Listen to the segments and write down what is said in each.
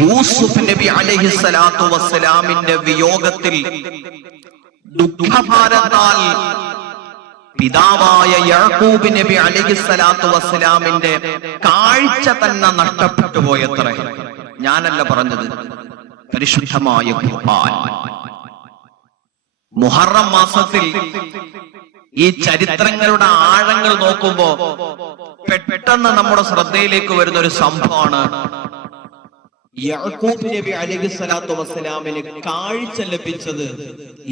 യൂസുഫ് നബി അലൈഹിസ്സലാത്തു വസ്സലാമിന്റെ വിയോഗത്തിൽ ദുഃഖഭാരത്താൽ പിതാവായ യാക്കൂബ് നബി അലൈഹിസ്സലാത്തു വസ്സലാമിന്റെ കാഴ്ച തന്നെ നഷ്ടപ്പെട്ടു പോയത്ര. ഞാനല്ല പറഞ്ഞത്, പരിശുദ്ധമായ ഖുർആൻ. മുഹറം മാസത്തിൽ ഈ ചരിത്രങ്ങളുടെ ആഴങ്ങൾ നോക്കുമ്പോ പെട്ടെന്ന് നമ്മുടെ ശ്രദ്ധയിലേക്ക് വരുന്ന ഒരു സംഭവമാണ് യാക്കൂബ് നബി അലൈഹിസ്സലാത്തു വസ്സലാമിന് കാഴ്ച ലഭിച്ചത്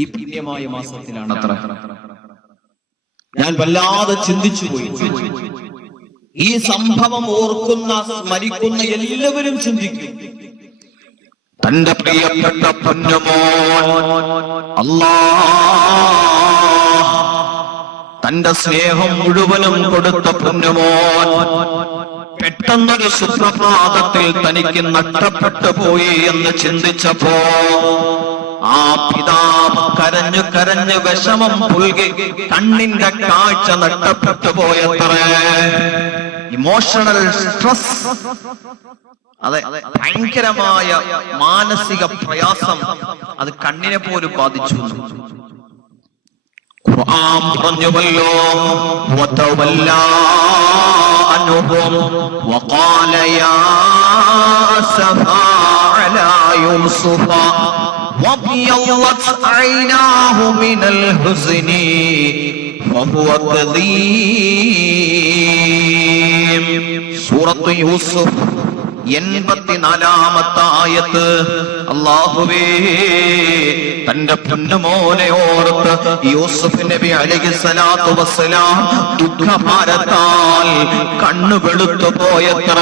ഈ പുണ്യമായ മാസത്തിലാണ് അത്ര. ഞാൻ വല്ലാതെ ചിന്തിച്ചു പോയി. ഈ സംഭവം ഓർക്കുന്ന സ്മരിക്കുന്ന എല്ലാവരും ചിന്തിക്കും, തന്റെ പ്രിയപ്പെട്ട പൊന്നുമോൻ അല്ലാഹ് തന്റെ സ്നേഹം മുഴുവനും കൊടുത്ത പൊന്നുമോൻ പെട്ടെന്നൊരു സുപ്രഭാതത്തിൽ തനിക്ക് നഷ്ടപ്പെട്ടു പോയി എന്ന് ചിന്തിച്ചപ്പോ ആ പിതാവ് കരഞ്ഞു കരഞ്ഞു വിഷമം പുൽകി കണ്ണിന്റെ കാഴ്ച നഷ്ടപ്പെട്ടു പോയത്ര. ഇമോഷണൽ സ്ട്രെസ്, അതെ, ഭയങ്കരമായ മാനസിക പ്രയാസം അത് കണ്ണിനെ പോലും ബാധിച്ചു. ഖുർആൻ പറഞ്ഞുവല്ലോ, വതവല്ലാ അൻഹും വഖാല യാ അസഫാ അലാ യൂസുഫ വബിയളത് ഐനാഹു മിനൽ ഹുസ്നി വഹുവ കദീം. സൂറത്ത് യൂസുഫ് 84-ാമത്തെ ആയത്ത്. അല്ലാഹുവേ, തന്റെ പൊന്നുമോനെ ഓർത്ത് യൂസുഫ് നബി അലൈഹിസ്സലാത്തു വസ്സലാം ദുഃഖഭാരത്താൽ കണ്ണു വെളുത്തു പോയത്ര.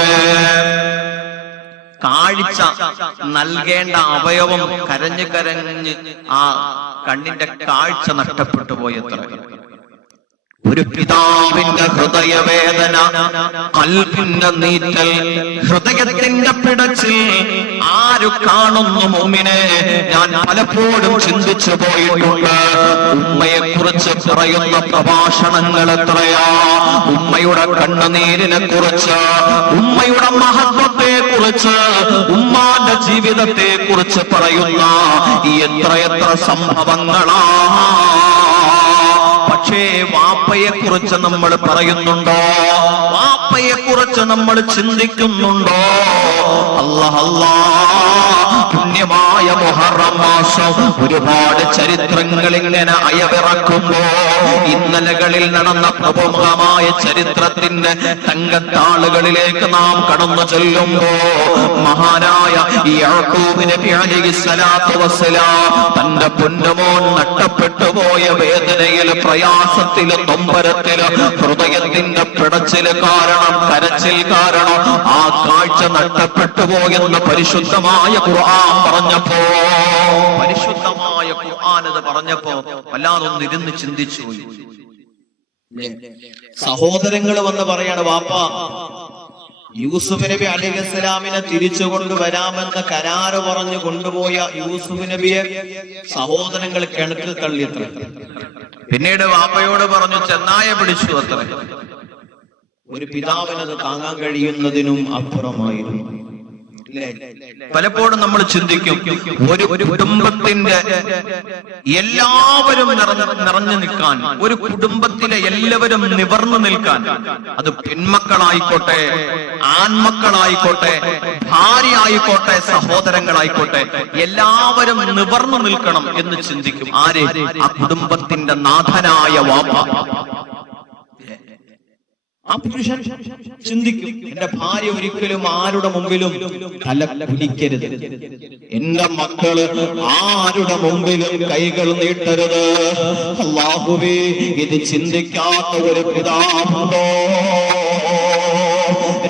കാഴ്ച നൽകേണ്ട അവയവം കരഞ്ഞ് കരഞ്ഞ് ആ കണ്ണിന്റെ കാഴ്ച നഷ്ടപ്പെട്ടു പോയത്ര. ഒരു പിതാവിന്റെ ഹൃദയവേദന, ഖൽബിന്റെ നീറ്റൽ, ഹൃദയത്തിന്റെ പിടച്ചിൽ ആരു കാണുന്നു മുഅ്മിനെ? ഞാൻ പലപ്പോഴും ചിന്തിച്ചു പോയിട്ടുണ്ട്. ഉമ്മയെ കുറിച്ച് പറയുന്ന പ്രഭാഷണങ്ങൾ എത്രയാ! ഉമ്മയുടെ കണ്ണുനീരിനെ കുറിച്ച്, ഉമ്മയുടെ മഹത്വത്തെ കുറിച്ച്, ഉമ്മാന്റെ ജീവിതത്തെ കുറിച്ച് പറയുന്ന എത്രയെത്ര സംഭവങ്ങളാ. പക്ഷേ വാപ്പയെ കുറിച്ച് നമ്മൾ പറയുന്നുണ്ടോ? വാപ്പയെ കുറിച്ച് നമ്മൾ ചിന്തിക്കുന്നുണ്ടോ? അല്ലാഹ് അല്ലാഹ്, പുണ്യമായ മുഹറം മാസം ഒരുപാട് ചരിത്രങ്ങൾ ഇങ്ങനെ അയവിറക്കുമ്പോ, ഇന്നലകളിൽ നടന്ന പ്രമുഖമായ ചരിത്രത്തിന്റെ തങ്കത്താളുകളിലേക്ക് നാം കടന്നു ചെല്ലുമ്പോ, മഹാനായ യാക്കൂബ് നബി അലൈഹിസ്സലാത്തു വസ്സലാം തന്റെ പൊന്നുമോൻ നഷ്ടപ്പെട്ടു പോയ വേദനയിൽ, പ്രയാസത്തില്, നൊമ്പരത്തില്, ഹൃദയത്തിന്റെ പിടച്ചില് കാരണം, കരച്ചിൽ കാരണം ആ കാഴ്ച നഷ്ടപ്പെട്ടു പോയെന്ന് പരിശുദ്ധമായ ഖുർആൻ പറഞ്ഞപ്പോ, പരിശുദ്ധമായ ഖുർആൻ അത് പറഞ്ഞപ്പോ വല്ലാതൊന്ന് ഇരുന്ന് ചിന്തിച്ചു. സഹോദരങ്ങൾ വന്ന് പറയാണ്, വാപ്പ യൂസുഫ് നബി അലൈഹിസ്സലാമിനെ തിരിച്ചു കൊണ്ടുവരാമെന്ന് കരാറ് പറഞ്ഞു കൊണ്ടുപോയ യൂസുഫ് നബിയെ സഹോദരങ്ങൾ കിണറ്റിൽ തള്ളിയത്ര. പിന്നീട് വാപ്പയോട് പറഞ്ഞു, ചെന്നായ പിടിച്ചു അത്ര. ഒരു പിതാവിനത് താങ്ങാൻ കഴിയുന്നതിനും അപ്പുറമായിരുന്നു. പലപ്പോഴും നമ്മൾ ചിന്തിക്കും, ഒരു കുടുംബത്തിന്റെ എല്ലാവരും നിറഞ്ഞു നിൽക്കാൻ, ഒരു കുടുംബത്തിലെ എല്ലാവരും നിവർന്നു നിൽക്കാൻ, അത് പെൺമക്കളായിക്കോട്ടെ, ആൺമക്കളായിക്കോട്ടെ, ഭാര്യ ആയിക്കോട്ടെ, സഹോദരങ്ങളായിക്കോട്ടെ, എല്ലാവരും നിവർന്നു നിൽക്കണം എന്ന് ചിന്തിക്കും. ആര്? ആ കുടുംബത്തിന്റെ നാഥനായ വാപ്പ. ആ പുരുഷൻ ചിന്തിക്കും, എന്റെ ഭാര്യ ഒരിക്കലും ആരുടെ മുമ്പിലും തല കുനിക്കരുത്, എന്റെ മക്കള് ആരുടെ മുമ്പിലും കൈകൾ നീട്ടരുത്. അല്ലാഹുവേ, ഇത് ചിന്തിക്കാത്ത ഒരു പിതാവുണ്ടോ?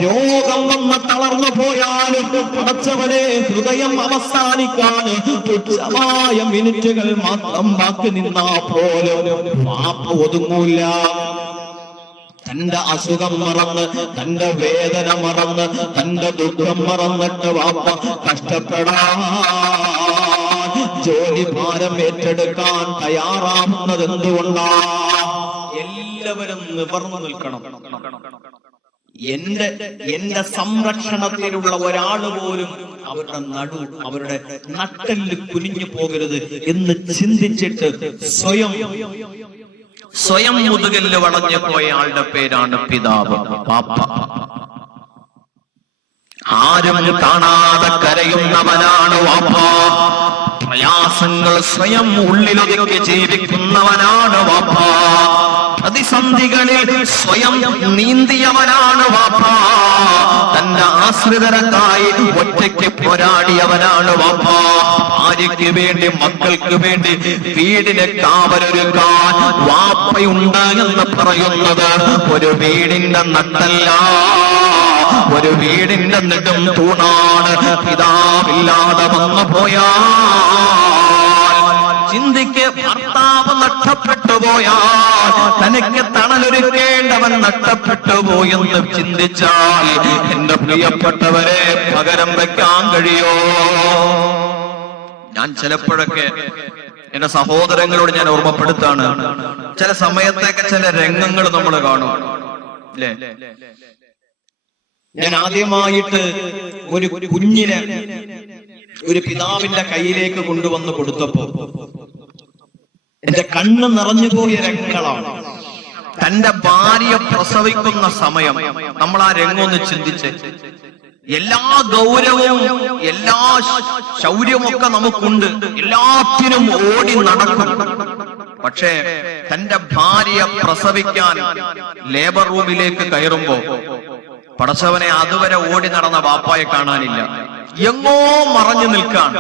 രോഗം വന്ന് തളർന്നു പോയാലും പടച്ചവനെ ഹൃദയം അവസാനിക്കാൻ തുച്ഛമായ മിനിറ്റുകൾ മാത്രം ബാക്കി നിന്നാ പോലും പാപ്പ ഒതുങ്ങൂല. തന്റെ അസുഖം മറന്ന്, തന്റെ വേദന മറന്ന്, തന്റെ ദുഃഖം മറന്നിട്ട് വാപ്പ കഷ്ടപ്പെടാൻ, ജോലി ഭാരം ഏറ്റെടുക്കാൻ തയ്യാറാവുന്നത് എന്തുകൊണ്ടാ? എല്ലാവരും നിവർന്നു നിൽക്കണം. എന്റെ സംരക്ഷണത്തിലുള്ള ഒരാള് പോലും അവരുടെ നട്ടെല്ല് കുനിഞ്ഞു പോകരുത് എന്ന് ചിന്തിച്ചിട്ട് സ്വയം മുതുകല്ല് വളഞ്ഞു പോയ ആളുടെ പേരാണ് പിതാവ്, പാപ്പ. ആരും കാണാതെ കരയുന്നവനാണ് വാപ്പ. പ്രയാസങ്ങൾ സ്വയം ഉള്ളിലൊതുക്കി ജീവിക്കുന്നവനാണ് വാപ്പ. പ്രതിസന്ധികളിൽ സ്വയം നീന്തിയവനാണ് വാപ്പ. തന്റെ ആശ്രിതർക്കായി ഒറ്റയ്ക്ക് പോരാടിയവനാണ് വാപ്പ. ഭാര്യയ്ക്ക് വേണ്ടി, മക്കൾക്ക് വേണ്ടി വീടിനെ കാവലൊരുക്കാൻ വാപ്പയുണ്ട് എന്ന് പറയുന്നത് ഒരു വീടിന്റെ നട്ടല്ല, ഒരു വീടിന്റെ നെടും തൂണാണ്. പിതാവില്ലാതെ വന്നു പോയാൽ ചിന്തിക്ക്, ഭർത്താവ് നഷ്ടപ്പെട്ടു പോയാൽ തനിക്ക് തണലൊരുക്കേണ്ടവൻ നഷ്ടപ്പെട്ടു പോയെന്ന് ചിന്തിച്ചാൽ എന്റെ പ്രിയപ്പെട്ടവരെ പകരം വെക്കാൻ കഴിയോ? ഞാൻ ചിലപ്പോഴൊക്കെ എന്റെ സഹോദരങ്ങളോട് ഞാൻ ഓർമ്മപ്പെടുത്താണ്, ചില സമയത്തൊക്കെ ചില രംഗങ്ങൾ നമ്മൾ കാണും അല്ലേ. ഞാൻ ആദ്യമായിട്ട് ഒരു കുഞ്ഞിനെ ഒരു പിതാവിന്റെ കയ്യിലേക്ക് കൊണ്ടുവന്ന് കൊടുത്തപ്പോ എന്റെ കണ്ണ് നിറഞ്ഞുപോയ രംഗങ്ങളാണ്. തന്റെ ഭാര്യ പ്രസവിക്കുന്ന സമയം നമ്മൾ ആ രംഗം ഒന്ന് ചിന്തിച്ച്, എല്ലാ ഗൗരവവും എല്ലാ ശൗര്യമൊക്കെ നമുക്കുണ്ട്, എല്ലാത്തിനും ഓടി നടക്കും. പക്ഷേ തന്റെ ഭാര്യ പ്രസവിക്കാൻ ലേബർ റൂമിലേക്ക് കയറുമ്പോ പടച്ചവനെ അതുവരെ ഓടി നടന്ന വാപ്പായെ കാണാനില്ല, എങ്ങോ മറഞ്ഞു നിൽക്കാൻ.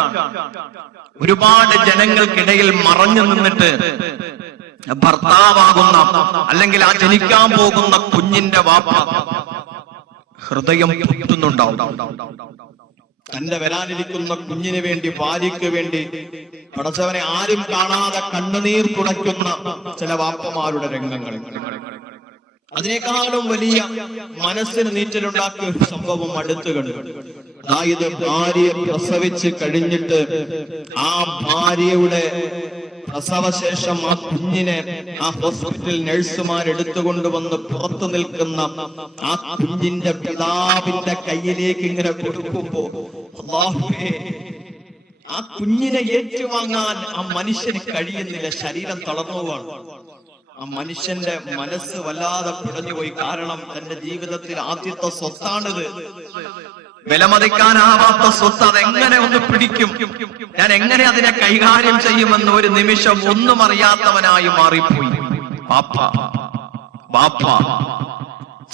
ഒരുപാട് ജനങ്ങൾക്കിടയിൽ മറഞ്ഞു നിന്നിട്ട് ഭർത്താവാകുന്ന അല്ലെങ്കിൽ ആ ജനിക്കാൻ പോകുന്ന കുഞ്ഞിന്റെ വാപ്പ ഹൃദയം പൊട്ടുന്നുണ്ടാവും. തന്റെ വരാനിരിക്കുന്ന കുഞ്ഞിന് വേണ്ടി, ഭാര്യയ്ക്ക് വേണ്ടി പടച്ചവനെ ആരും കാണാതെ കണ്ണുനീർ തുടയ്ക്കുന്ന ചില വാപ്പമാരുടെ രംഗങ്ങൾ. അതിനേക്കാളും വലിയ മനസ്സിന് നീറ്റലുണ്ടാക്കിയ ഒരു സംഭവം അടുത്ത് കണ്ടു. അതായത് ഭാര്യയെ പ്രസവിച്ച് കഴിഞ്ഞിട്ട് ആ ഭാര്യയുടെ പ്രസവശേഷം ആ കുഞ്ഞിനെ ആ ഹോസ്പിറ്റൽ നഴ്സുമാർ എടുത്തുകൊണ്ടുവന്ന് പുറത്തു നിൽക്കുന്ന ആ കുഞ്ഞിന്റെ പിതാവിന്റെ കയ്യിലേക്ക് ഇങ്ങനെ കൊടുക്കുമ്പോ അല്ലാഹുവേ, ആ കുഞ്ഞിനെ ഏറ്റുവാങ്ങാൻ ആ മനുഷ്യന് കഴിയുന്നില്ല, ശരീരം തളർന്നുപോവാണ്. ആ മനുഷ്യന്റെ മനസ്സ് വല്ലാതെ പിടഞ്ഞുപോയി. കാരണം തന്റെ ജീവിതത്തിൽ ആദ്യത്തെ സ്വത്താണിത്, വിലമതിക്കാനാവാത്ത സ്വത്ത്. അതെങ്ങനെ ഒന്ന് പിടിക്കും, ഞാൻ എങ്ങനെ അതിനെ കൈകാര്യം ചെയ്യുമെന്ന് ഒരു നിമിഷം ഒന്നും അറിയാത്തവനായി മാറിപ്പോയി ബാപ്പ.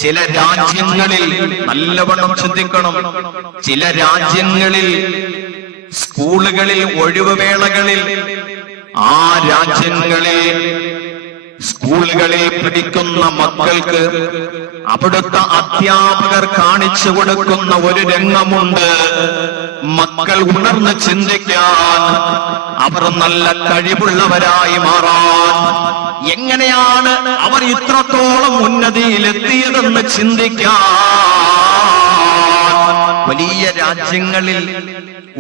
ചില രാജ്യങ്ങളിൽ നല്ലവണ്ണം ചിന്തിക്കണം, ചില രാജ്യങ്ങളിൽ സ്കൂളുകളിൽ ഒഴിവുവേളകളിൽ ആ രാജ്യങ്ങളിൽ സ്കൂളുകളിൽ പഠിക്കുന്ന മക്കൾക്ക് അവിടുത്തെ അധ്യാപകർ കാണിച്ചു കൊടുക്കുന്ന ഒരു രംഗമുണ്ട്. മക്കൾ ഉണർന്ന് ചിന്തിക്കാൻ, അവർ നല്ല കഴിവുള്ളവരായി മാറാൻ, എങ്ങനെയാണ് അവർ ഇത്രത്തോളം ഉന്നതിയിലെത്തിയതെന്ന് ചിന്തിക്കാൻ വലിയ രാജ്യങ്ങളിൽ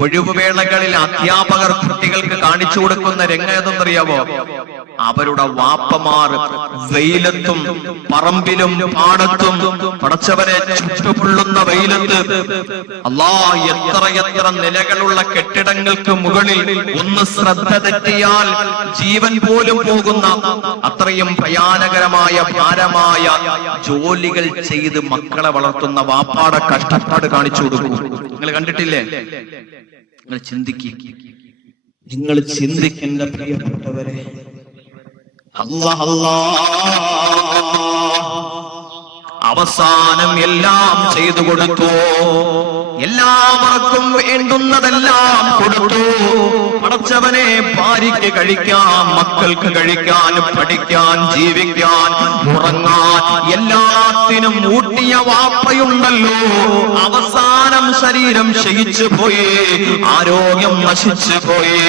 ഒഴിവുവേളകളിൽ അധ്യാപകർ കുട്ടികൾക്ക് കാണിച്ചു കൊടുക്കുന്ന രംഗം ഏതെന്നറിയാമോ? അവരുടെ വാപ്പമാർ വെയിലത്തും പറമ്പിലും പാടത്തും പടച്ചവനെ ചുട്ടുപൊള്ളുന്ന വെയിലത്ത് എത്ര നിലകളുള്ള കെട്ടിടങ്ങൾക്ക് മുകളിൽ ഒന്ന് ശ്രദ്ധ തെറ്റിയാൽ ജീവൻ പോലും പോകുന്ന അത്രയും ഭയാനകരമായ ഭാരമായ ജോലികൾ ചെയ്ത് മക്കളെ വളർത്തുന്ന വാപ്പാടെ കഷ്ടപ്പാട് കാണിച്ചു കൊടുക്കും. നിങ്ങൾ കണ്ടിട്ടില്ലേ? നിങ്ങൾ ചിന്തിക്കേണ്ട പ്രിയപ്പെട്ടവരെ, അവസാനം എല്ലാം ചെയ്തു കൊടുത്തു, എല്ലാവർക്കും വേണ്ടുന്നതെല്ലാം കൊടുത്തു. പടച്ചവനെ, ഭാര്യയ്ക്ക് കഴിക്കാൻ, മക്കൾക്ക് കഴിക്കാൻ, പഠിക്കാൻ, ജീവിക്കാൻ, ഉറങ്ങാൻ, എല്ലാത്തിനും ഊട്ടിയ വാപ്പയുണ്ടല്ലോ. അവസാനം ശരീരം ക്ഷയിച്ചു പോയി, ആരോഗ്യം നശിച്ചു പോയി.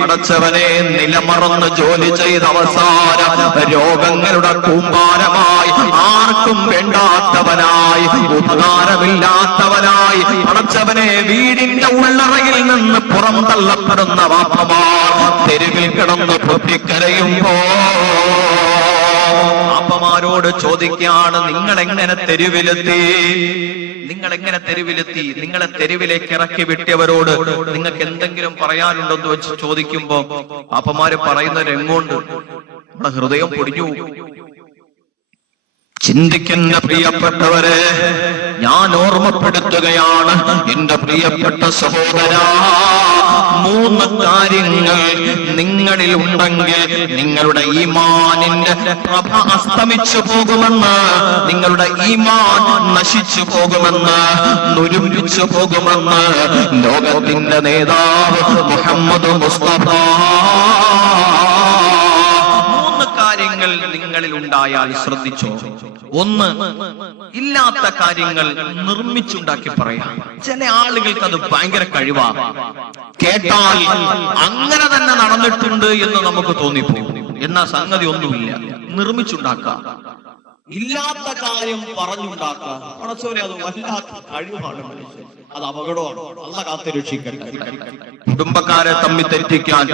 പടച്ചവനെ, നിലമറന്ന് ജോലി ചെയ്ത അവസാനം രോഗങ്ങളുടെ കൂമ്പാരമായി, ആർക്കും വേണ്ടാത്തവനായി, ഉപകാരമില്ലാത്തവനായി പടച്ചവനെ വീടിന്റെ ഉള്ളറയിൽ നിന്ന് പുറം തള്ളപ്പെടുന്ന വാപ്പമാർ തെരുവിൽ കിടന്ന് പൊട്ടിക്കരയുമ്പോ വാപ്പമാരോട് അവരോട് ചോദിക്കുകയാണ്, നിങ്ങൾ എങ്ങനെ തെരുവിലെത്തി? നിങ്ങളെ തെരുവിലേക്ക് ഇറക്കി വിട്ടിയവരോട് നിങ്ങൾക്ക് എന്തെങ്കിലും പറയാനുണ്ടെന്ന് വെച്ച് ചോദിക്കുമ്പോ പാപ്പമാര് പറയുന്ന രംഗമുണ്ട്, നമ്മുടെ ഹൃദയം പൊടിഞ്ഞു. ചിന്തിക്കുന്ന പ്രിയപ്പെട്ടവരെ, ഞാൻ ഓർമ്മപ്പെടുത്തുകയാണ് എന്റെ പ്രിയപ്പെട്ട സഹോദര, 3 കാര്യങ്ങൾ നിങ്ങളിൽ ഉണ്ടെങ്കിൽ നിങ്ങളുടെ ഈമാനിന്റെ പ്രഭ അസ്തമിച്ചു പോകുമെന്ന്, നിങ്ങളുടെ ഈമാൻ നശിച്ചു പോകുമെന്ന്, നുരുമ്പിച്ചു പോകുമെന്ന് ലോകത്തിന്റെ നേതാവ് മുഹമ്മദ് മുസ്തഫ. 3 കാര്യങ്ങൾ നിങ്ങളിൽ ഉണ്ടായാൽ ശ്രദ്ധിച്ചോ. 1, ഇല്ലാത്ത കാര്യങ്ങൾ നിർമ്മിച്ചുണ്ടാക്കി പറയാം. ചില ആളുകൾക്ക് അത് ഭയങ്കര കഴിവാ. കേട്ടാൽ അങ്ങനെ തന്നെ നടന്നിട്ടുണ്ട് എന്ന് നമുക്ക് തോന്നിപ്പോകും. എന്നാ സംഗതി ഒന്നുമില്ല, നിർമ്മിച്ചുണ്ടാക്കാം. ഇല്ലാത്ത കാര്യം പറഞ്ഞുണ്ടാക്കാം. പടച്ചോനെ, അത് വല്ലാത്ത കഴിവാണ് മനുഷ്യൻ. അത് അപകടമാണ്. അല്ലാഹ് കാത്തുരക്ഷിക്കട്ടെ. കുടുംബക്കാരെ തമ്മിൽ തെറ്റിക്കാൻ,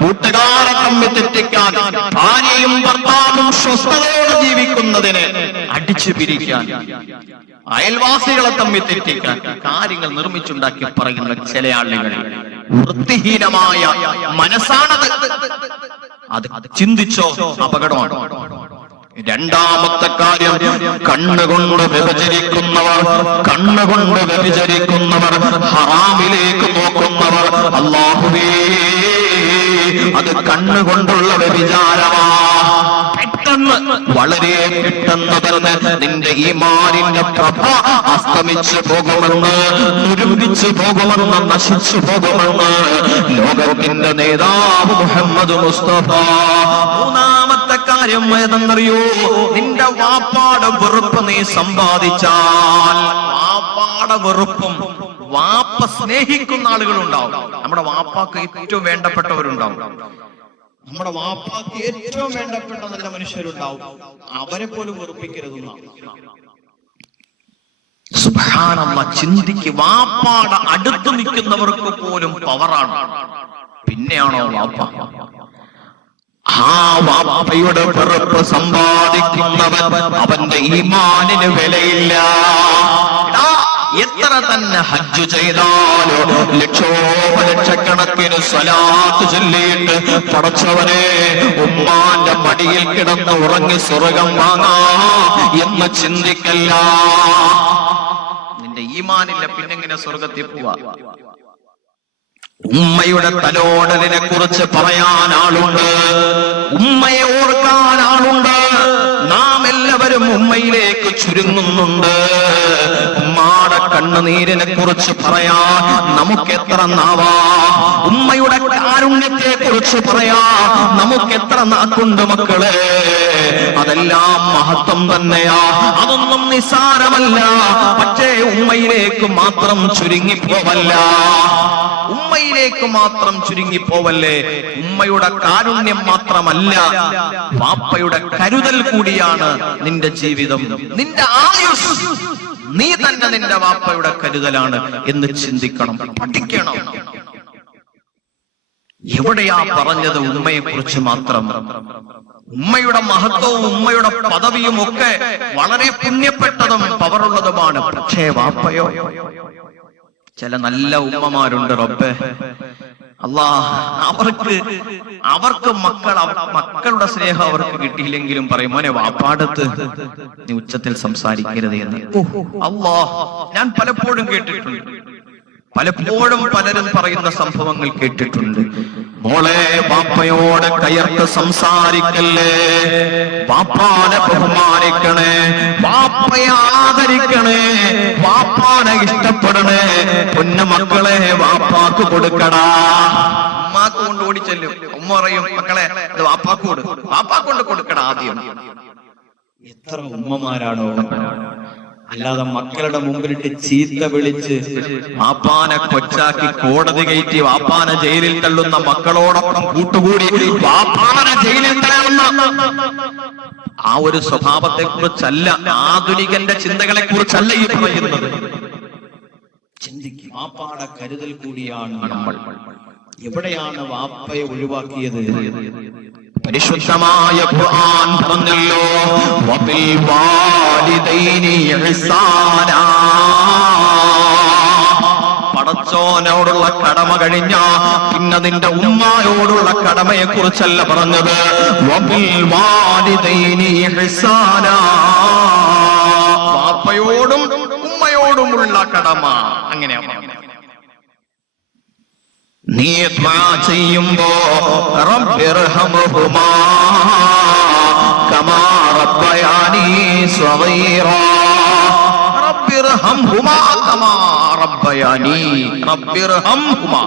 കൂട്ടുകാരെ തമ്മിൽ തെറ്റിക്കാൻ, ഭാര്യയും ഭർത്താവും സ്വസ്ഥതയോടെ ജീവിക്കുന്നതിനെ അടിച്ചു പിരിക്കാൻ, അയൽവാസികളെ തമ്മിൽ തെറ്റിക്കാൻ കാര്യങ്ങൾ നിർമ്മിച്ചുണ്ടാക്കി പറയുന്ന ചില ആളുകൾ വൃത്തിഹീനമായ മനസ്സാണത്. അത് ചിന്തിച്ചോ, അപകടമാണ്. 2ാമത്തെ കാര്യം, കണ്ണുകൊണ്ട് വ്യഭിചരിക്കുന്നവർ, ഹറാമിലേക്ക് നോക്കുന്നവർ. അല്ലാഹുവേ, അത് കണ്ണുകൊണ്ടുള്ള വ്യഭിചാരമാ. വളരെ പെട്ടെന്ന് തന്നെ നിന്റെ ഈമാനിന്റെ പ്രഭ അസ്തമിച്ചു പോകുമെന്ന്, നുരുമ്പിച്ചു പോകുമെന്ന്, നശിച്ചു പോകുമെന്ന് ലോകത്തിന്റെ നേതാവ് മുഹമ്മദ് മുസ്തഫ. 3ാമത്തെ കാര്യം ഏതെന്നറിയോ? നിന്റെ വാപ്പാടെ വെറുപ്പ് നീ സമ്പാദിച്ചാൽ, വാപ്പാടെ വെറുപ്പും വാപ്പ സ്നേഹിക്കുന്ന ആളുകളുണ്ടാവും. നമ്മുടെ വാപ്പാക്ക് ഏറ്റവും വേണ്ടപ്പെട്ടവരുണ്ടാവും. നമ്മുടെ വാപ്പാക്ക് ഏറ്റവും വേണ്ടപ്പെട്ട നല്ല മനുഷ്യരുണ്ടാവും. അവരെ പോലും വെറുപ്പിക്കരുതെന്നാണ്. സുബ്ഹാനല്ലാഹ്, ചിന്തിക്ക്. വാപ്പാടെ അടുത്ത് നിൽക്കുന്നവർക്ക് പോലും പവറാണ്, പിന്നെയാണോ വാപ്പ? ആ വാപ്പയുടെ വെറുപ്പ് സമ്പാദിക്കുന്നവൻ അവന്റെ ഈമാനിന് വിലയില്ല. എത്ര തന്നെ ഹജ്ജ് ചെയ്താലോ, ലക്ഷോപലക്ഷക്കണക്കിന് സ്വലാത്ത് ചൊല്ലിയിട്ട് പടച്ചവനെ ഉമ്മാന്റെ മടിയിൽ കിടന്ന് ഉറങ്ങി സ്വർഗം വാങ്ങാം എന്ന് ചിന്തിക്കല്ല. നിന്റെ ഈമാനില്ല, പിന്നെങ്ങനെ സ്വർഗത്തിൽ പോവാ? ഉമ്മയുടെ തലോടലിനെ കുറിച്ച് പറയാൻ ആളുണ്ട്, ഉമ്മയെ ഓർക്കാൻ ആളുണ്ട്. നാം എല്ലാവരും ഉമ്മയിലേക്ക് ചുരുങ്ങുന്നുണ്ട്. ഉമ്മാടെ കണ്ണുനീരിനെ കുറിച്ച് പറയാൻ നമുക്ക് എത്ര നാവാ. ഉമ്മയുടെ കാരുണ്യത്തെ കുറിച്ച് പറയാൻ നമുക്ക് എത്ര നാക്കുണ്ട് മക്കളെ. അതെല്ലാം മഹത്വം തന്നെയാ, അതൊന്നും നിസ്സാരമല്ല. പക്ഷേ ഉമ്മയിലേക്ക് മാത്രം ചുരുങ്ങിപ്പോവല്ല, ഉമ്മയിലേക്ക് മാത്രം ചുരുങ്ങിപ്പോവല്ലേ. ഉമ്മയുടെ കാരുണ്യം മാത്രമല്ല, വാപ്പയുടെ കരുതൽ കൂടിയാണ് നിന്റെ ജീവിതം, നിന്റെ ആയുസ്. നീ തന്നെ നിന്റെ വാപ്പയുടെ കരുതലാണ് എന്ന് ചിന്തിക്കണം, പഠിക്കണം. എവിടെയാ പറഞ്ഞത് ഉമ്മയെ കുറിച്ച് മാത്രം? ഉമ്മയുടെ മഹത്വവും ഉമ്മയുടെ പദവിയും ഒക്കെ വളരെ പുണ്യപ്പെട്ടതും പവറുള്ളതുമാണ്. പക്ഷേ വാപ്പയോ? ചില നല്ല ഉമ്മമാരുണ്ട് റബ്ബേ, അവർക്ക് മക്കളുടെ സ്നേഹം അവർക്ക് കിട്ടിയില്ലെങ്കിലും പറയും, മോനെ വാപ്പാടത്ത് നീ ഉച്ചത്തിൽ സംസാരിക്കരുത് എന്ന്. ഞാൻ പലപ്പോഴും കേട്ടിട്ടുണ്ട്, പലപ്പോഴും പലരും പറയുന്ന സംഭവങ്ങൾ കേട്ടിട്ടുണ്ട്. മോളെ, വാപ്പയോട് കയർത്ത് സംസാരിക്കല്ലേ, വാപ്പാനെ ബഹുമാനിക്കണേ, വാപ്പയെ ആദരിക്കണേ, വാപ്പാനെ ഇഷ്ടപ്പെടണേ. പൊന്നു മക്കളെ വാപ്പാക്ക് കൊടുക്കടാ. ഉമ്മാക്ക് കൊണ്ട് ഓടിച്ചെല്ലും, ഉമ്മ പറയും മക്കളെ അത് വാപ്പാക്ക് കൊണ്ട് കൊടുക്കടാ ആദ്യം. എത്ര ഉമ്മമാരാണോ? അല്ലാതെ മക്കളുടെ മുമ്പിലിട്ട് ചീത്ത വിളിച്ച് വാപ്പാനെ കൊച്ചാക്കി കോടതി കയറ്റി വാപ്പാനെ ജയിലിൽ തള്ളുന്ന മക്കളോടൊപ്പം കൂട്ടുകൂടി വാപ്പാനെ ജയിലിൽ തള്ളുന്ന ആ ഒരു സ്വഭാവത്തെ കുറിച്ചല്ല, ആധുനികന്റെ ചിന്തകളെ കുറിച്ചല്ല ഈ പറയുന്നത്. ചിന്തിക്കും, വാപ്പാടെ കരുതൽ കൂടിയാണ് നമ്മൾ. എവിടെയാണ് വാപ്പയെ ഒഴിവാക്കിയത്? പരിശുദ്ധമായ ഖുർആൻ പറഞ്ഞല്ലോ, വബിൽ വാലിദൈനി ഇഹ്സാനാ. പടച്ചോനോടുള്ള കടമ കഴിഞ്ഞ പിന്നെ നിന്റെ ഉമ്മയോടുള്ള കടമയെ കുറിച്ചല്ല പറഞ്ഞത്. വബിൽ വാലിദൈനി ഇഹ്സാനാ, വാപ്പയോടും ഉമ്മയോടുമുള്ള കടമ. അങ്ങനെയാണ് നീ ദുആ ചെയ്യുമ്പോ റബ്ബിർഹംഹുമാ കമാ റബ്ബയാനി സ്വഗീറാ. റബ്ബിർഹംഹുമാ കമാ റബ്ബയാനി. റബ്ബിർഹംഹുമാ,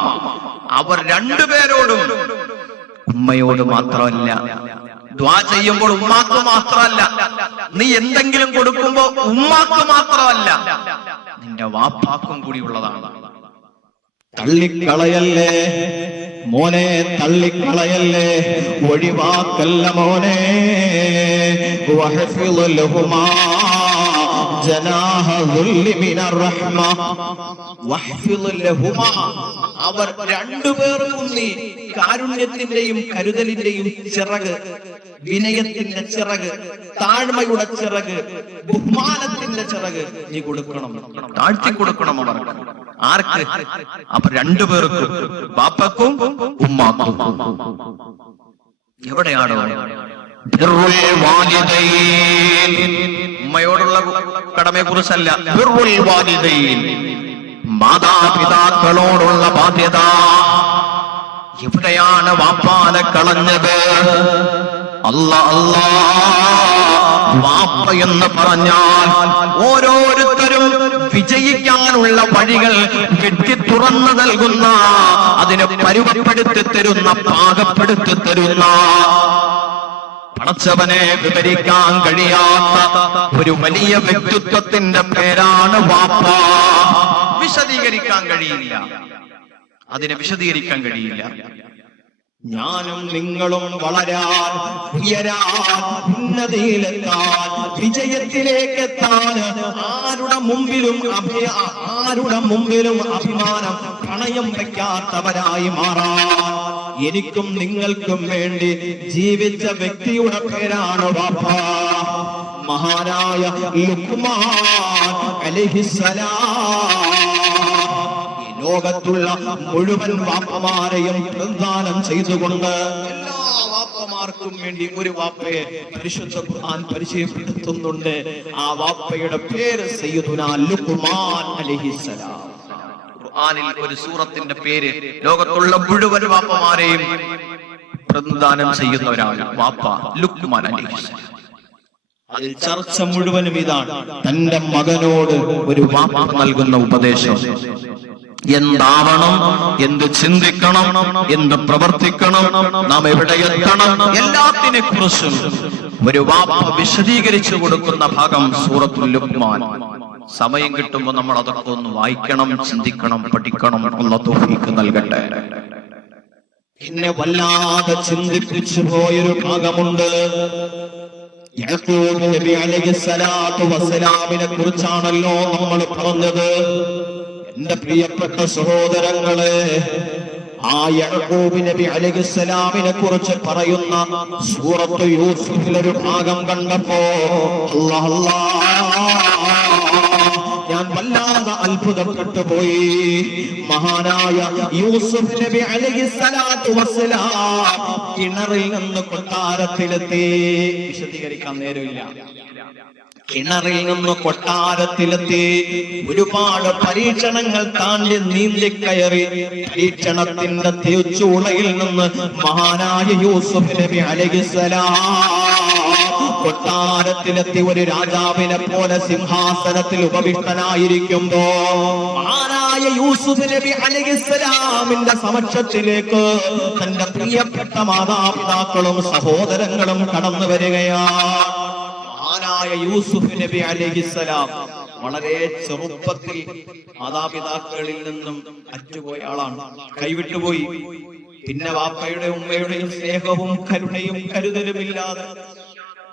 അവർ രണ്ടുപേരോടും, ഉമ്മയോട് മാത്രമല്ല. ദുആ ചെയ്യുമ്പോൾ ഉമ്മാക്ക് മാത്രമല്ല, നീ എന്തെങ്കിലും കൊടുക്കുമ്പോ ഉമ്മാക്ക് മാത്രമല്ല, നിന്റെ വാപ്പാക്കും കൂടി ഉള്ളതാണ്. തള്ളിക്കളയല്ലേ മോനെ, തള്ളിക്കളയല്ലേ, ഒഴിവാക്കല്ല മോനെ. വഹ്ഫിള് ലഹുമാ ജനാഹ ദുല്ലി മിനർ റഹ്മ. വഹ്ഫിള് ലഹുമാ, അവർ രണ്ടുപേർക്കും നീ കാരുണ്യത്തിന്റെയും കരുതലിന്റെയും ചിറക്, വിനയത്തിന്റെ ചിറക്, താഴ്മയുടെ ചിറക്, ബഹുമാനത്തിന്റെ ചിറക് നീ കൊടുക്കണം, താഴ്ത്തി കൊടുക്കണം അവർക്ക്. ആർക്ക്? അപ്പൊ രണ്ടുപേർക്കും, ബാപ്പക്കും ഉമ്മാക്കും. എവിടെയാണ് ബിർറുൽ വാലിദൈൻ? ഉമ്മയോടുള്ള കടമയെ കുറിച്ചല്ല, ബിർറുൽ വാലിദൈൻ, മാതാപിതാക്കളോടുള്ള ബാധ്യത. എവിടെയാണ് വാപ്പാനെ കളഞ്ഞത്? അല്ലാ അല്ലാ, വാപ്പ എന്ന് പറഞ്ഞാൽ ഓരോരുത്തരും വിജയിക്കാനുള്ള വഴികൾ വെട്ടി തുറന്നു നൽകുന്ന, അതിനെ പരുവപ്പെടുത്തി തരുന്ന, പാകപ്പെടുത്തി തരുന്ന, പടച്ചവനെ വിവരിക്കാൻ കഴിയാത്ത ഒരു വലിയ വ്യക്തിത്വത്തിന്റെ പേരാണ് വാപ്പ. വിശദീകരിക്കാൻ കഴിയില്ല, അതിനെ വിശദീകരിക്കാൻ കഴിയില്ല. ഞാനും നിങ്ങളും വളരാൻ, ഉയരാൻ, ഉന്നതിയിലെത്താൻ, വിജയത്തിലേക്കെത്താൻ ആരുടെ മുമ്പിലും അഭിമാനം പണയം വയ്ക്കാത്തവരായി മാറാൻ എനിക്കും നിങ്ങൾക്കും വേണ്ടി ജീവിച്ച വ്യക്തിയുടെ പേരാണ് വാപ്പ. മഹാനായ ലുഖ്മാൻ അലൈഹിസ്സലാം ലോകത്തുള്ള മുഴുവൻ വാപ്പമാരെയും പ്രദാനം ചെയ്തുകൊണ്ട് എല്ലാ വാപ്പമാർക്കും വേണ്ടി ഒരു വാപ്പയെ പരിശുദ്ധ ഖുർആൻ പരിചയപ്പെടുത്തുന്നുണ്ട്. ആ വാപ്പയുടെ പേര് സയ്യിദുനാ ലുഖ്മാൻ അലൈഹിസ്സലാം. ഖുർആനിൽ ഒരു സൂറത്തിന്റെ പേര് ലോകത്തുള്ള മുഴുവൻ വാപ്പമാരെയും പ്രതിദാനം ചെയ്യുന്ന ഒരാൾ വാപ്പ ലുഖ്മാൻ അലൈഹിസ്സലാം. അതിൽ ചർച്ച മുഴുവനും ഇതാണ്, തന്റെ മകനോട് ഒരു വാപ്പ നൽകുന്ന ഉപദേശം. എന്താവണം, എന്ത് ചിന്തിക്കണം, എന്ത് പ്രവർത്തിക്കണം, നാം എവിടെ എത്തണം, എല്ലാത്തിനെ കുറിച്ചും ഒരു വാപ്പ വിശദീകരിച്ചു കൊടുക്കുന്ന ഭാഗം സൂറത്തുൽ ലുഖ്മാൻ. സമയം കിട്ടുമ്പോൾ നമ്മൾ അതൊക്കെ ഒന്ന് വായിക്കണം, ചിന്തിക്കണം, പഠിക്കണം. അല്ലാഹു തൗഫീഖ് നൽകട്ടെ. എന്നെ വല്ലാതെ ചിന്തിപ്പിച്ചു പോയൊരു ഭാഗമുണ്ട്. യാക്കൂബ് നബി അലൈഹിസ്സലാത്തു വസ്സലാമിനെ കുറിച്ചാണല്ലോ നമ്മൾ പറഞ്ഞത്. എന്റെ പ്രിയപ്പെട്ട സഹോദരങ്ങളെ, ആ യാക്കൂബ് നബി അലൈഹിസ്സലാമിനെ കുറിച്ച് പറയുന്ന സൂറത്ത് യൂസുഫിലൊരു ഭാഗം കണ്ടപ്പോ ഞാൻ വല്ലാതെ അത്ഭുതപ്പെട്ടു പോയി. മഹാനായ യൂസുഫ് നബി അലൈഹിസ്സലാത്തു വസ്സലാം കിണറിൽ നിന്ന് കൊട്ടാരത്തിലെത്തി. വിശദീകരിക്കാൻ നേരമില്ല. കിണറിൽ നിന്ന് കൊട്ടാരത്തിലെത്തി ഒരുപാട് പരീക്ഷണങ്ങൾ താണ്ടി നീന്തിക്കയറി പരീക്ഷണത്തിന്റെ തീച്ചൂളയിൽ നിന്ന് മഹാനായ യൂസുഫ് നബി അലൈഹിസ്സലാം കൊട്ടാരത്തിലെത്തി ഒരു രാജാവിനെ പോലെ സിംഹാസനത്തിൽ ഉപവിഷ്ടനായിരിക്കുമ്പോ മഹാനായ യൂസുഫ് നബി അലൈഹിസ്സലാമിന്റെ സമക്ഷത്തിലേക്ക് തന്റെ പ്രിയപ്പെട്ട മാതാപിതാക്കളും സഹോദരങ്ങളും കടന്നു വരികയാണ്. മഹാനായ യൂസുഫ് നബി അലൈഹിസ്സലാം വളരെ ചെറുപ്പത്തിൽ മാതാപിതാക്കളിൽ നിന്നും അറ്റുപോയ ആളാണ്, കൈവിട്ടുപോയി. പിന്നെ വാപ്പയുടെ ഉമ്മയുടെയും സ്നേഹവും കരുണയും കരുതലുമില്ലാതെ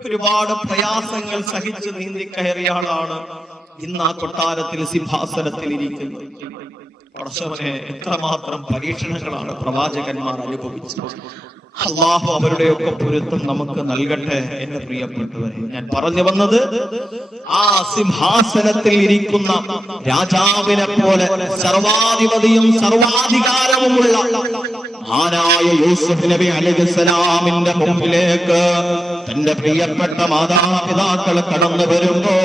ഒരുപാട് പ്രയാസങ്ങൾ സഹിച്ച് നീന്തി കയറിയ ആളാണ്. ഇന്ന് ആ കൊട്ടാരത്തിൽ സിംഹാസനത്തിൽ ഇരിക്കുന്നത്. പടച്ചവനെ, എത്രമാത്രം പരീക്ഷണങ്ങളാണ് പ്രവാചകന്മാർ അനുഭവിച്ചത്. അല്ലാഹു അവരുടെയൊക്കെ പൊരുത്തം നമുക്ക് നൽകട്ടെ. എന്റെ പ്രിയപ്പെട്ടവരെ, ഞാൻ പറഞ്ഞു വന്നത് ആ സിംഹാസനത്തിൽ ഇരിക്കുന്ന രാജാവിനെ പോലെ സർവാധിപതിയും സർവാധികാരവുമുള്ള മഹാനായ യൂസുഫ് നബി അലൈഹിസ്സലാമിന്റെ മുമ്പിലേക്ക് തന്റെ പ്രിയപ്പെട്ട മാതാപിതാക്കൾ കടന്നു വരുമ്പോ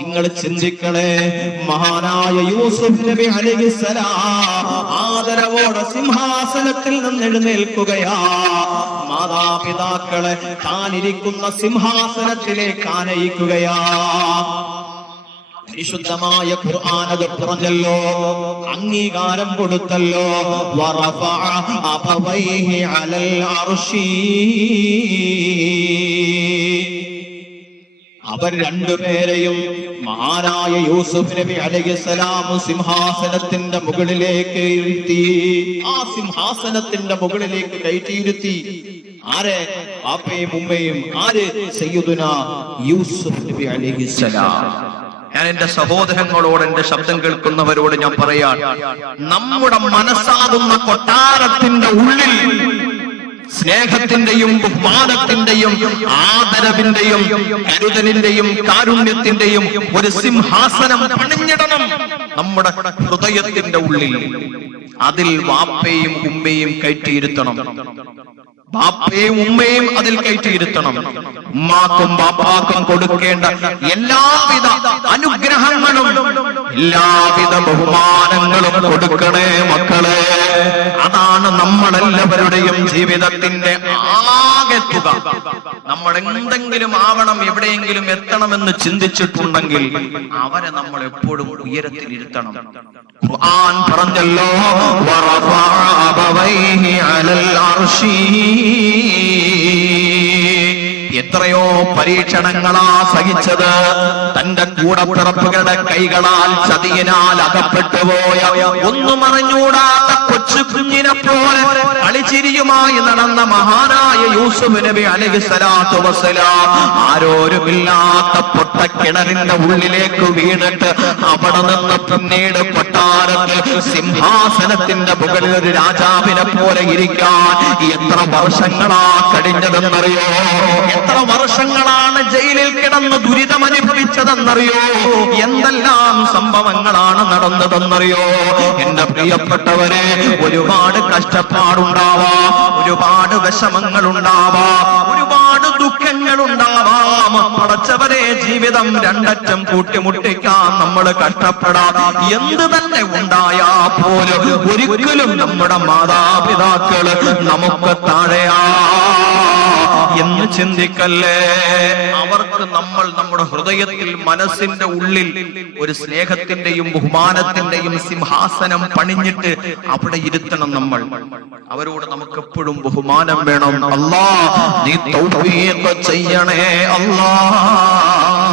നിങ്ങൾ ചിന്തിക്കണേ, മഹാനായ യൂസുഫ് നബി അലൈഹിസ്സലാം ആദരവോടെ സിംഹാസനത്തിൽ നിന്ന് എഴുന്നേൽക്കുകയാ. മാതാപിതാക്കളെ താനിരിക്കുന്ന സിംഹാസനത്തിലേക്ക് ആനയിക്കുകയാ. പരിശുദ്ധമായ ഖുർആൻ അത് പറഞ്ഞല്ലോ, അംഗീകാരം കൊടുത്തല്ലോ. വറഫഅ അബവൈഹി അലൽ അർശി, അവർ രണ്ടുപേരെയും മഹാനായ യൂസുഫ് നബി അലൈഹിസ്സലാം സിംഹാസനത്തിന്റെ മുകളിലേക്ക് ഇരുത്തി. ആ സിംഹാസനത്തിന്റെ മുകളിലേക്ക് കയറ്റിയിരുത്തി. ആരെ? ബാപ്പയും ഉമ്മയും. ആര്? സയ്യിദുനാ യൂസുഫ് നബി അലൈഹിസ്സലാം. ഞാൻ എന്റെ സഹോദരങ്ങളോട്, എന്റെ ശബ്ദം കേൾക്കുന്നവരോട് ഞാൻ പറയാൻ, നമ്മുടെ മനസ്സാകുന്ന കൊട്ടാരത്തിന്റെ ഉള്ളിൽ സ്നേഹത്തിന്റെയും ബഹുമാനത്തിന്റെയും ആദരവിന്റെയും കരുതലിന്റെയും കാരുണ്യത്തിന്റെയും ഒരു സിംഹാസനം പണിഞ്ഞിടണം നമ്മുടെ ഹൃദയത്തിന്റെ ഉള്ളിൽ. അതിൽ വാപ്പയും ഉമ്മയും കയറ്റിയിരുത്തണം. ബാപ്പയും ഉമ്മയും അതിൽ കയറ്റിയിരുത്തണം. ഉമ്മാക്കും ബാപ്പാക്കും കൊടുക്കേണ്ട എല്ലാവിധ അനുഗ്രഹങ്ങളും എല്ലാവിധ ബഹുമാനങ്ങളും കൊടുക്കണേ മക്കളെ. അതാണ് നമ്മളെല്ലാവരുടെയും ജീവിതത്തിന്റെ ആകെ തുക. നമ്മൾ എന്തെങ്കിലും ആവണം, എവിടെയെങ്കിലും എത്തണമെന്ന് ചിന്തിച്ചിട്ടുണ്ടെങ്കിൽ അവരെ നമ്മൾ എപ്പോഴും ഉയരത്തിലിരുത്തണം. ഖുർആൻ പറഞ്ഞല്ലോ, വറഫഅ അബവൈഹി അലൽ അർശി. എത്രയോ പരീക്ഷണങ്ങളാ സഹിച്ചത്. തന്റെ കൂടപ്പിറപ്പുകളുടെ കൈകളാൽ ചതിയനാൽ അകപ്പെട്ടുപോയ ഒന്നും അറിഞ്ഞൂടാത്ത കൊച്ചു കുഞ്ഞിനെ പോലെ കളിച്ചിരിയുമായി നടന്ന മഹാനായ യൂസുഫ് നബി അലൈഹിസ്സലാത്തു വസ്സലാം ആരോരുമില്ലാത്ത പൊട്ടക്കിണറിന്റെ ഉള്ളിലേക്ക് വീണിട്ട് അവിടെ നിന്ന് പിന്നീട് കൊട്ടാരത്തിൽ സിംഹാസനത്തിന്റെ മുകളിൽ ഒരു രാജാവിനെ പോലെ ഇരിക്കാൻ എത്ര വർഷങ്ങളാ കഴിഞ്ഞതെന്നറിയോ? എത്ര വർഷങ്ങളാണ് ജയിലിൽ കിടന്ന് ദുരിതം അനുഭവിച്ചതെന്നറിയോ? എന്തെല്ലാം സംഭവങ്ങളാണ് നടന്നതെന്നറിയോ? എന്റെ പ്രിയപ്പെട്ടവരെ, ഒരുപാട് കഷ്ടപ്പാടുണ്ടാവാം, ഒരുപാട് വിഷമങ്ങൾ ഉണ്ടാവാം, ഒരുപാട് ദുഃഖങ്ങൾ ഉണ്ടാവാം. പടച്ചവരെ, ജീവിതം രണ്ടറ്റം കൂട്ടിമുട്ടിക്കാൻ നമ്മൾ കഷ്ടപ്പെടാം. എന്ത് തന്നെ ഉണ്ടായാ പോലും ഒരിക്കലും നമ്മുടെ മാതാപിതാക്കൾ നമുക്ക് താഴെയാ എന്ന് ചിന്തിക്കല്ലേ. അവർക്ക് നമ്മൾ നമ്മുടെ ഹൃദയത്തിൽ, മനസ്സിന്റെ ഉള്ളിൽ ഒരു സ്നേഹത്തിന്റെയും ബഹുമാനത്തിന്റെയും സിംഹാസനം പണിഞ്ഞിട്ട് അവിടെ ഇരുത്തണം നമ്മൾ. അവരോട് നമുക്ക് എപ്പോഴും ബഹുമാനം വേണം. അല്ലാഹ് നീ തൗഫീഖ് ചെയ്യണേ അല്ലാഹ്.